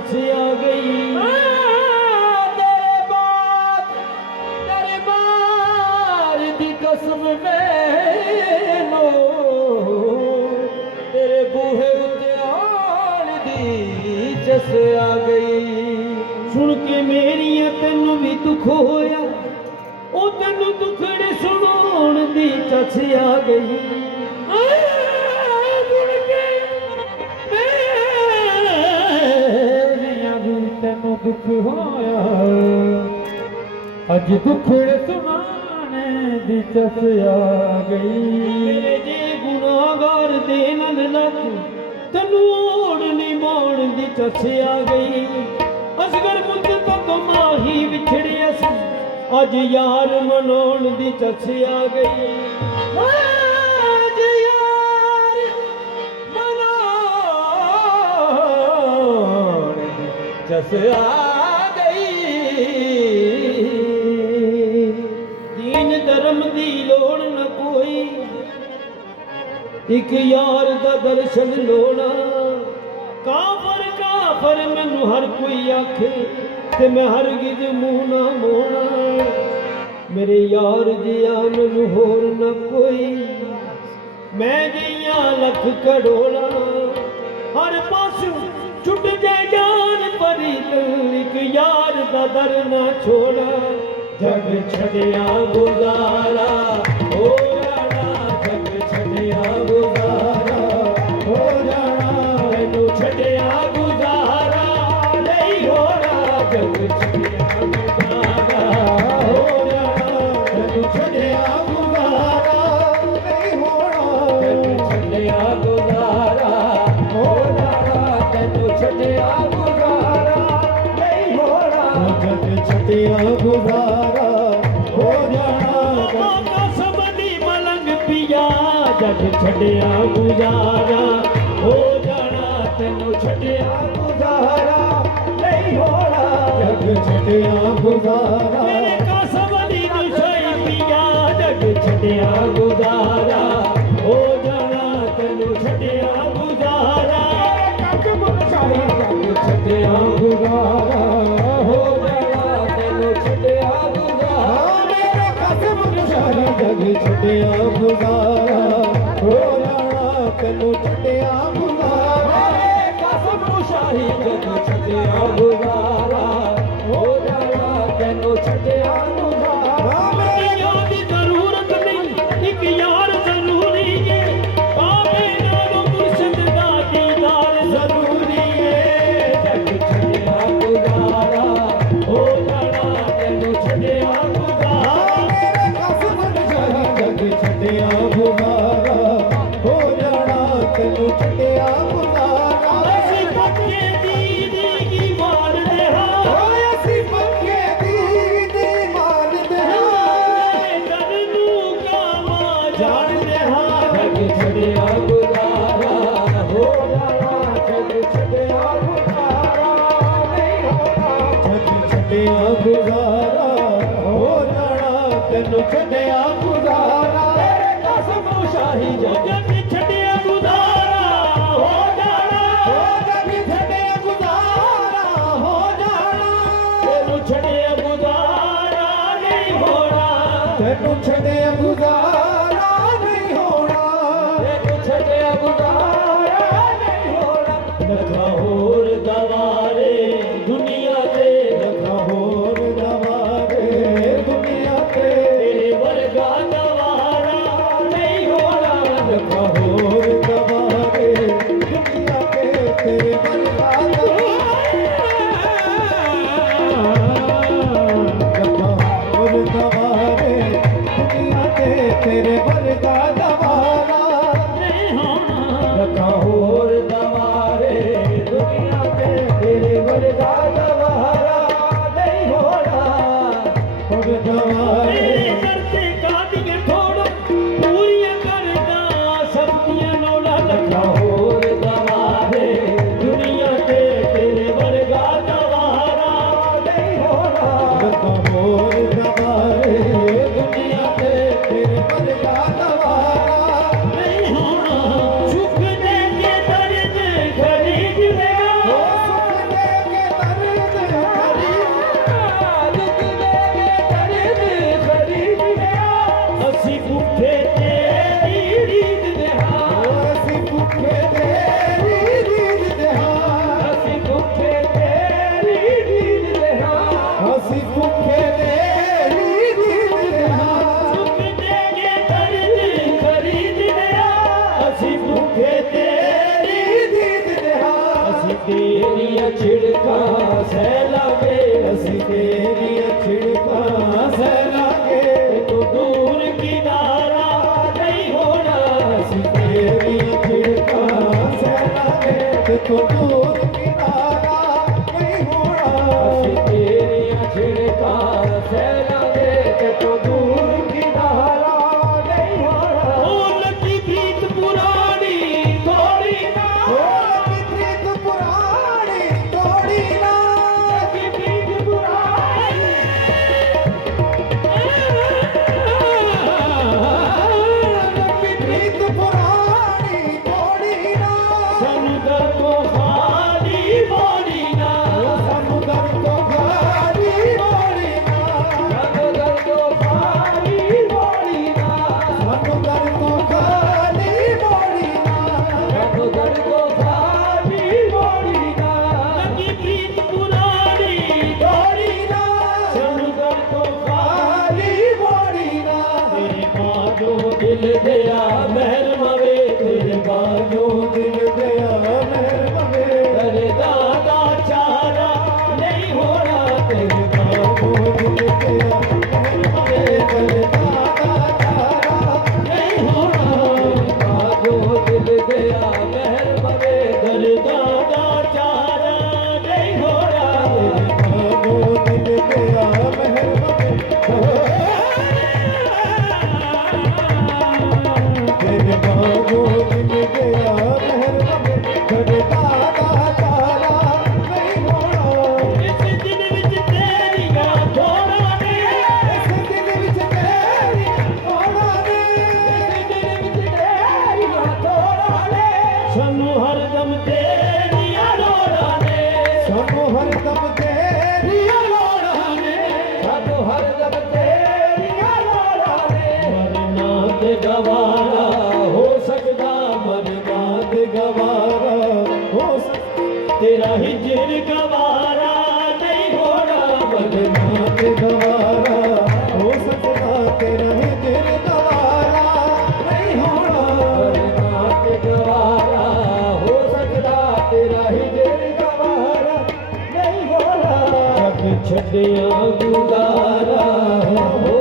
चस आ गई। तेरे बार दी कसम मैनो तेरे बूहे उत्ते आन दी चस आ गई। सुन के मेरिया तैनू भी दुख होया, ओ तैनू दुखड़े सुनाउण दी चस आ गई। तैनू दुख होया, अज दुखड़े सुनाने दी चस आ गई। मेरे जे गुनाहगार दे नाल लग तैनू ओढ़नी मोड़ दी चस आ गई। असगर मुद्दत तो माही विछड़े अस, अज यार मनाउण दी चस आ गई। अज यार चस आ गई। दीन धर्म दी लोड़ न कोई, एक यार दा दर्शन लोड़ा। काफर काफर मैनू हर कोई आखे ते मैं हरगिज मुंह ना मोड़ा। मेरे यार जिया मैनू होर न कोई, मैं जिया लख करोड़ा। हर पास छुट जाए जान परी एक यार दा दर ना छोड़ा। जग छड़िया गुजारा हो जाना, जग छड़िया गुजारा हो जाना। मैनू छड़िया गुजारा नहीं होना, जग छड़िया गुजारा हो जाना। मैनू छड़िया गुजारा नहीं होना, जग छड़िया गुजारा हो जाना। तैनू छड़िया गुजारा नहीं होना, जग छड़िया गुजारा हो जाना। सबदी मलंग पिया जग छड़िया गुजारा हो जाना। तैनू छड़िया गुजारा नहीं होना, जग छड़िया गुजारा। मेरे कसमदी दुशाई पिया जग छड़िया गुजारा हो जाना। तैनू छड़िया गुजारा जग छड़िया गुजारा हो जाना। तैनू छड़िया गुजारा। मेरे कसम दुशाई जग छड़िया गुजारा हो जाना। तैनू छड़िया गुजारा। मेरे कसम दुशाई जग छड़िया गुजारा हो जाना। तैनू छड़िया गुजारा। मेरी याद दी जरूरत नहीं, एक यार जरूरी है। पावे नालों मुर्शिद दा दीदार जरूरी है। जग छड़िया गुजारा हो जाना। तैनू छड़िया गुजारा। मेरे कसम दुशाई जग छड़िया गुजारा हो जाना। तैनू छड़िया गुजारा। असी पक्के दी मान दे हां, असी पक्के दी मान दे हां। तैनू कामा जान दे हां, जग छड़िया गुजारा हो जाना। जग छड़िया गुजारा नहीं होना, जग छड़िया गुजारा हो जाना। तैनू छड़िया गुजारा। मेरे कसम शाही जग छड़िया गुजारा हो जाना। जग छड़िया गुजारा हो जाना। तैनू छड़िया गुजारा नहीं होना, तैनू छड़िया गुजारा नहीं होना। तैनू छड़िया गुजारा नहीं होना। लखा होर गवारे दुनिया ते, लखा होर गवारे दुनिया ते। तेरे वर्गा गवारा नहीं होना, लखा होर गवारे दुनिया ते। तेरे वर्गा लखा होर गवारे दुनिया ते। तेरे वर्गा गवारा नहीं होना, लखा होर गवारे दुनिया ते। तेरे वर्गा गवारा नहीं होना, होर गवारे। करते कादिए थोड़ा पूरियां करदा सबदियां लोड़ा। लखा होर गवारे दुनिया ते। तेरे वर्गा गवारा नहीं होना, लखा होर गवारे दुनिया ते। तेरे वर्गा गवारा नहीं होना। सुख दे के दर्द खरीद लेगा, सुख दे के तेरी छिड़का से लागे तो दूर किनारा नहीं होना ਅਸੀਂ तेरी छिड़का से लागे तो दूर किनारा नहीं होना तेरिया छिड़का सैलागे के तो दूर किनारा नहीं होना ओ लगी प्रीत पुरानी थोड़ी ना लगी प्रीत पुरानी थोड़ी ना लगी प्रीत पुरानी लगी प्रीत पुरानी थोड़ी ना ਸਾਨੂੰ ਦਰ ਤੋਂ ਖਾਲੀ ਮੋੜੀ ਨਾ ਸਾਨੂੰ ਦਰ ਤੋਂ ਖਾਲੀ ਮੋੜੀ ਨਾ ਸਾਨੂੰ ਦਰ ਤੋਂ ਖਾਲੀ ਮੋੜੀ ਨਾ ਸਾਨੂੰ ਦਰ ਤੋਂ ਖਾਲੀ ਮੋੜੀ ਨਾ ਸਾਨੂੰ ਦਰ ਤੋਂ ਖਾਲੀ ਮੋੜੀ ਨਾ ਲੱਗੀ ਪ੍ਰੀਤ ਪੁਰਾਣੀ ਥੋੜੀ ਨਾ ਸਾਨੂੰ ਦਰ ਤੋਂ ਖਾਲੀ ਮੋੜੀ ਨਾ ਤੇਰੇ ਬਾਝੋਂ ਦਿਲ ਦਿਆ ਮਹਿਰ ਮਵੇ ਤੇਰੇ ਬਾਝੋਂ ਦਿਲ ਦਿਆ ਮਹਿਰ ਮਵੇ ਤੇਰੇ ਦਾਦਾ ਚਾਰਾ ਨਹੀਂ ਹੋਣਾ ਤੇਰੇ ਬਾਬੂ ਦਿਲ ਦਿਆ ਮਹਿਰ ਮਵੇ ਦਿਲ ਦਾਦਾ ਤਾਰਾ ਨਹੀਂ ਹੋਣਾ ਬਾਝੋਂ ਦਿਲ ਦਿਆ ਮਹਿਰ ਮਵੇ ਤੇਰੇ ਦਾਦਾ ਚਾਰਾ ਨਹੀਂ ਹੋਣਾ ਬਾਬੂ ਦਿਲ ਦਿਆ ਮਹਿਰ ਮਵੇ ਤੇਰੇ ਬਾਬੂ ਦਿਲ ਦਿਆ ਮਹਿਰ ਮਵੇ ਤੇਰੇ ਦਾਦਾ ਤਾਰਾ ਨਹੀਂ ਹੋਣਾ ਇਸ ਦਿਨ ਵਿੱਚ ਤੇਰੀਆਂ ਥੋੜਾਂ ਨੇ ਇਸ ਦਿਨ ਵਿੱਚ ਤੇਰੀ ਹੋਣਾ ਨੇ ਇਸ ਦਿਨ ਵਿੱਚ ਤੇਰੀਆਂ ਥੋੜਾਂ ਨੇ ਸਾਨੂੰ ਹਰਦਮ ਤੇਰੀਆਂ ਲੋੜਾਂ ਨੇ ਸਾਨੂੰ ਹਰਦਮ ਤੇਰੀਆਂ ਲੋੜਾਂ ਨੇ ਸਾਨੂੰ ਹਰਦਮ ਤੇਰੀਆਂ ਲੋੜਾਂ ਨੇ ਮਰਨਾ ਤੇ ਗਵਾਰਾ ਹੋ ਸਕਦਾ ਮਰਨਾ ਤੇ ਗਵਾਰਾ ਹੋ ਸਕਦਾ ਤੇਰਾ ਹਿਜਰ ਗਵਾਰਾ ਨਹੀਂ ਹੋਣਾ ਮਰਨਾ ਮਰਨਾ ਤੇ ਗਵਾਰਾ ਹੋ ਸਕਦਾ ਤੇਰਾ ਹੀ ਦਿਲ ਗਵਾਰਾ ਨਹੀਂ ਹੋਣਾ ਮਰਨਾ ਤੇ ਗਵਾਰਾ ਹੋ ਸਕਦਾ ਤੇਰਾ ਹਿਜਰ ਗਵਾਰਾ ਨਹੀਂ ਹੋਣਾ ਜਗ ਛੱਡਿਆ ਗੁਜ਼ਾਰਾ ਹੋ